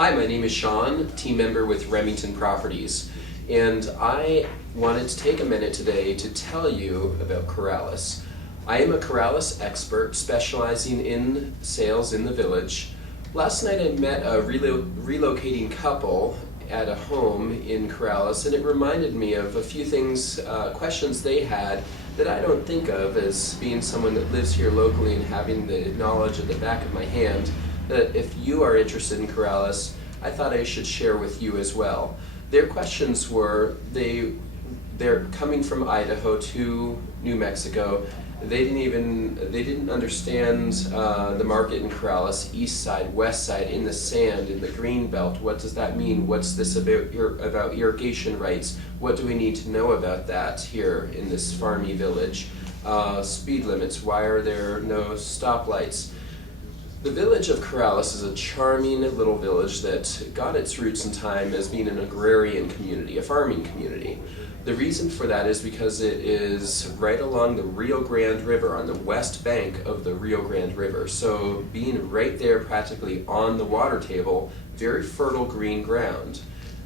Hi, my name is Sean, team member with Remington Properties, and I wanted to take a minute today to tell you about Corrales. I am a Corrales expert specializing in sales in the Village. Last night I met a relocating couple at a home in Corrales, and it reminded me of a few things, questions they had that I don't think of as being someone that lives here locally and having the knowledge at the back of my hand, that if you are interested in Corrales, I thought I should share with you as well. Their questions were, they're coming from Idaho to New Mexico. They didn't understand the market in Corrales, east side, west side, in the sand, in the green belt. What does that mean? What's this about irrigation rights? What do we need to know about that here in this farmy village? Speed limits, why are there no stoplights? The Village of Corrales is a charming little village that got its roots in time as being an agrarian community, a farming community. The reason for that is because it is right along the Rio Grande River, on the west bank of the Rio Grande River. So being right there practically on the water table, very fertile green ground.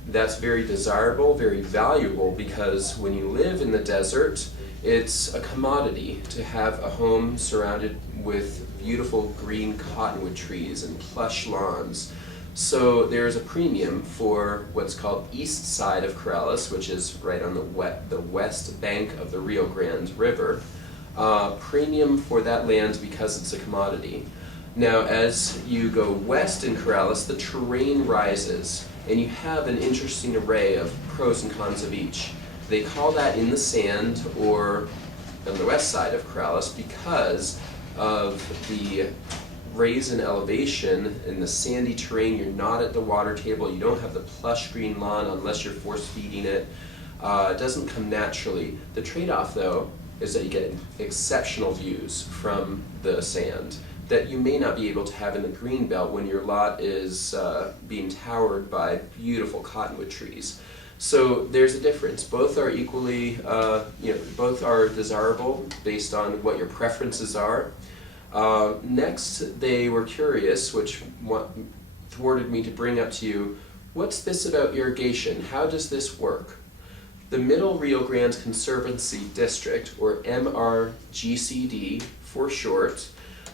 That's very desirable, very valuable, because when you live in the desert, it's a commodity to have a home surrounded with beautiful green cottonwood trees and plush lawns. So there's a premium for what's called east side of Corrales, which is right on the west bank of the Rio Grande River. Premium for that land because it's a commodity. Now, as you go west in Corrales, the terrain rises, and you have an interesting array of pros and cons of each. They call that in the sand, or on the west side of Corrales, because of the raise in elevation in the sandy terrain. You're not at the water table, you don't have the plush green lawn unless you're force feeding it. It doesn't come naturally. The trade-off, though, is that you get exceptional views from the sand that you may not be able to have in the green belt when your lot is being towered by beautiful cottonwood trees. So there's a difference. Both are equally, both are desirable based on what your preferences are. Next, they were curious, which thwarted me to bring up to you, what's this about irrigation? How does this work? The Middle Rio Grande Conservancy District, or MRGCD for short,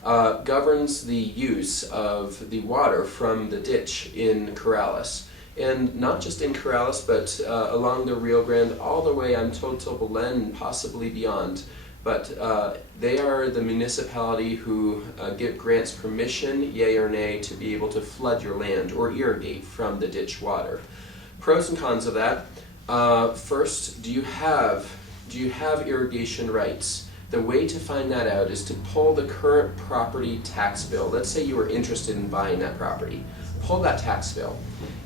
governs the use of the water from the ditch in Corrales. And not just in Corrales, but along the Rio Grande, all the way, I'm told, to Belen, possibly beyond. But they are the municipality who grants permission, yea or nay, to be able to flood your land or irrigate from the ditch water. Pros and cons of that. First, do you have irrigation rights? The way to find that out is to pull the current property tax bill. Let's say you were interested in buying that property. Pull that tax bill.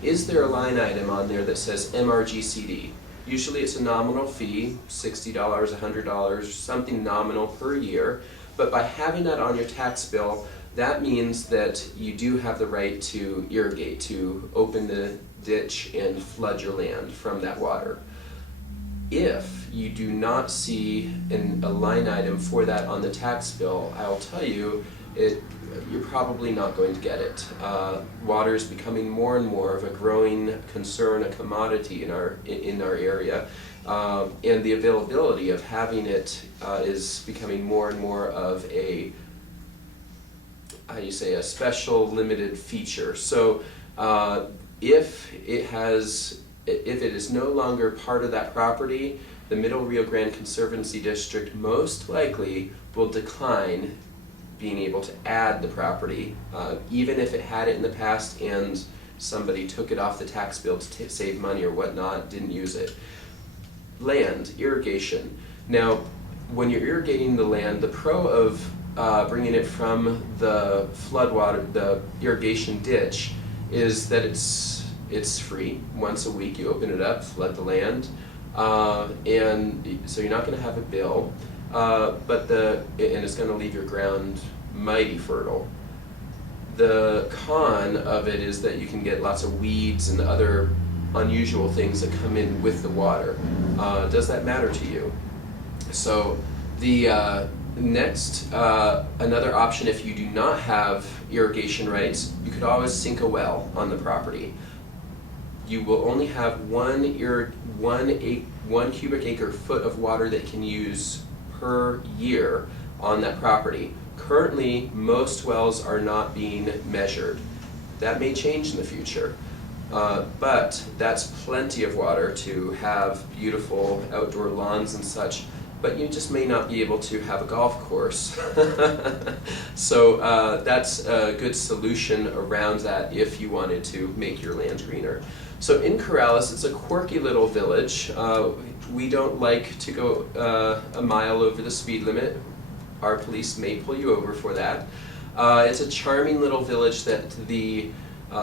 Is there a line item on there that says MRGCD? Usually it's a nominal fee, $60, $100, something nominal per year, but by having that on your tax bill, that means that you do have the right to irrigate, to open the ditch and flood your land from that water. If you do not see a line item for that on the tax bill, I'll tell you, you're probably not going to get it. Water is becoming more and more of a growing concern, a commodity in our area, and the availability of having it is becoming more and more of a special limited feature. So if it is no longer part of that property, the Middle Rio Grande Conservancy District most likely will decline being able to add the property, even if it had it in the past and somebody took it off the tax bill to save money or whatnot, didn't use it. Land, irrigation. Now, when you're irrigating the land, the pro of bringing it from the floodwater, the irrigation ditch, is that it's free. Once a week you open it up, flood the land, and so you're not going to have a bill. And it's going to leave your ground mighty fertile. The con of it is that you can get lots of weeds and other unusual things that come in with the water. Does that matter to you? So the Next, another option, if you do not have irrigation rights, you could always sink a well on the property. You will only have one cubic acre foot of water that you can use per year on that property. Currently, most wells are not being measured. That may change in the future, but that's plenty of water to have beautiful outdoor lawns and such, but you just may not be able to have a golf course. So that's a good solution around that if you wanted to make your land greener. So in Corrales, it's a quirky little village. We don't like to go a mile over the speed limit. Our police may pull you over for that. It's a charming little village that the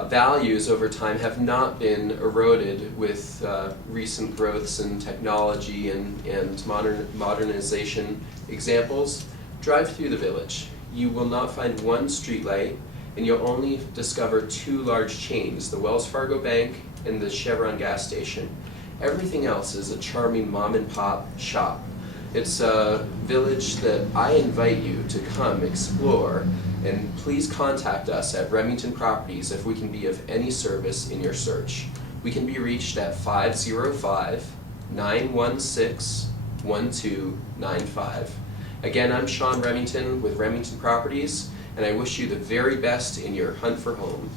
values over time have not been eroded with recent growths in technology and modernization examples. Drive through the village. You will not find one streetlight, and you'll only discover two large chains, the Wells Fargo Bank and the Chevron gas station. Everything else is a charming mom and pop shop. It's a village that I invite you to come explore, and please contact us at Remington Properties if we can be of any service in your search. We can be reached at 505-916-1295. Again, I'm Sean Remington with Remington Properties, and I wish you the very best in your hunt for home.